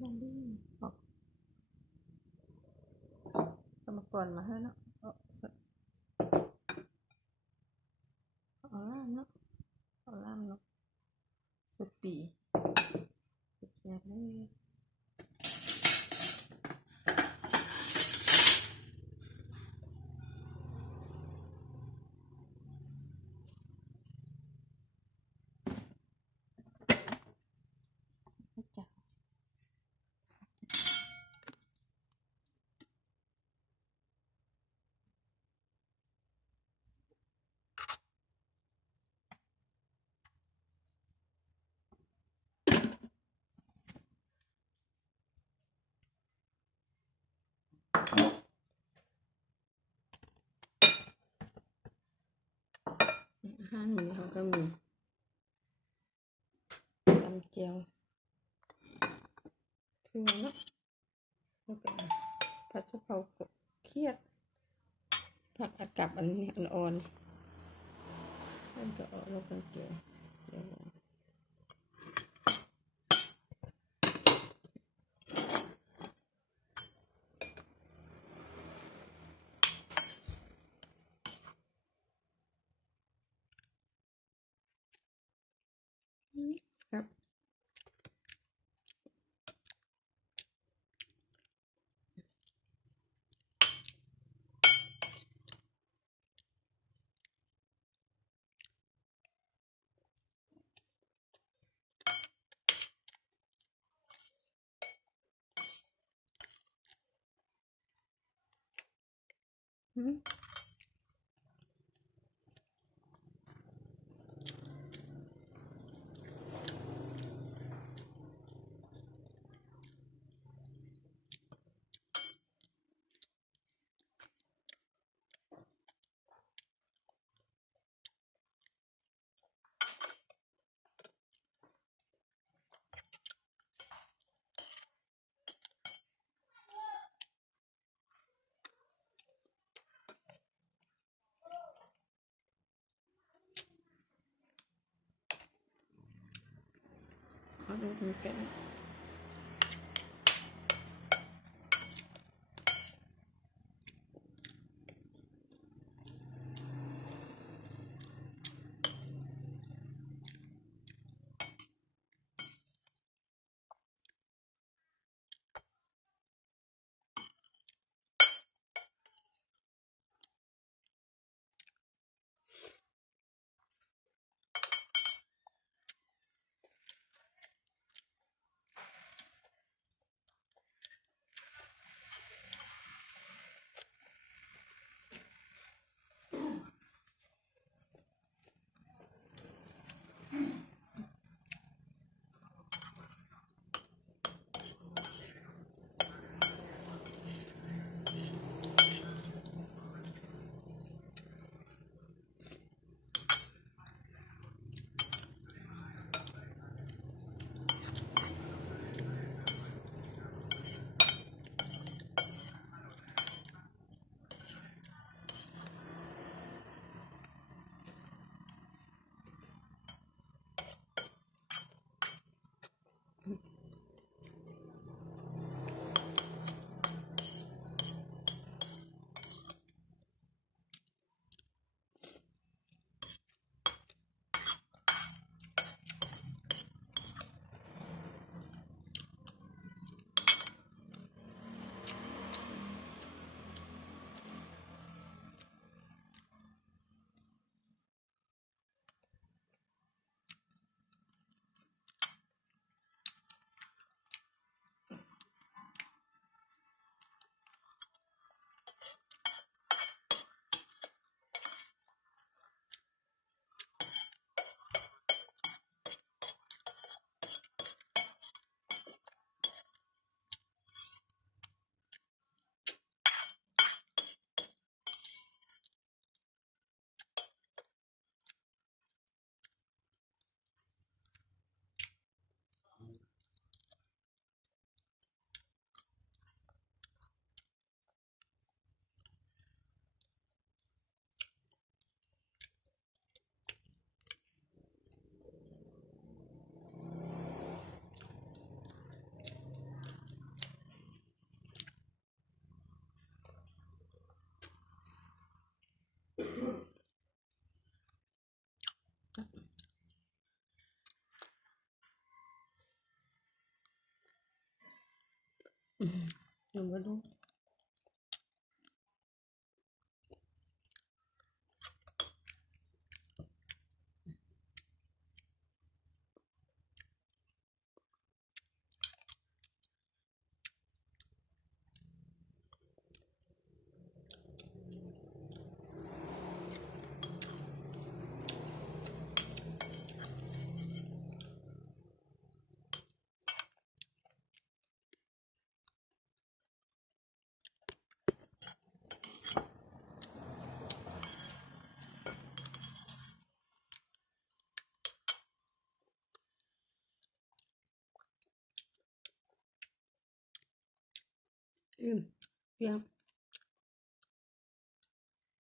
มันดีออกกรรมกรมาให้เนาะเอาล่ามเนาะเอาล่ามเนาะสุดปีแซ่บเลยจ้ะอาหารมื้อนี้เขาก็มีตำเจียวคือเนาะแล้วก็ผัดกะเพรากบเครียดผักอัดกับอันนี้อ่อนๆแล้วก็เอาลงไปเจียวครับอืมเอาดูกันแกะ Đừng có đúng. Im. Ja.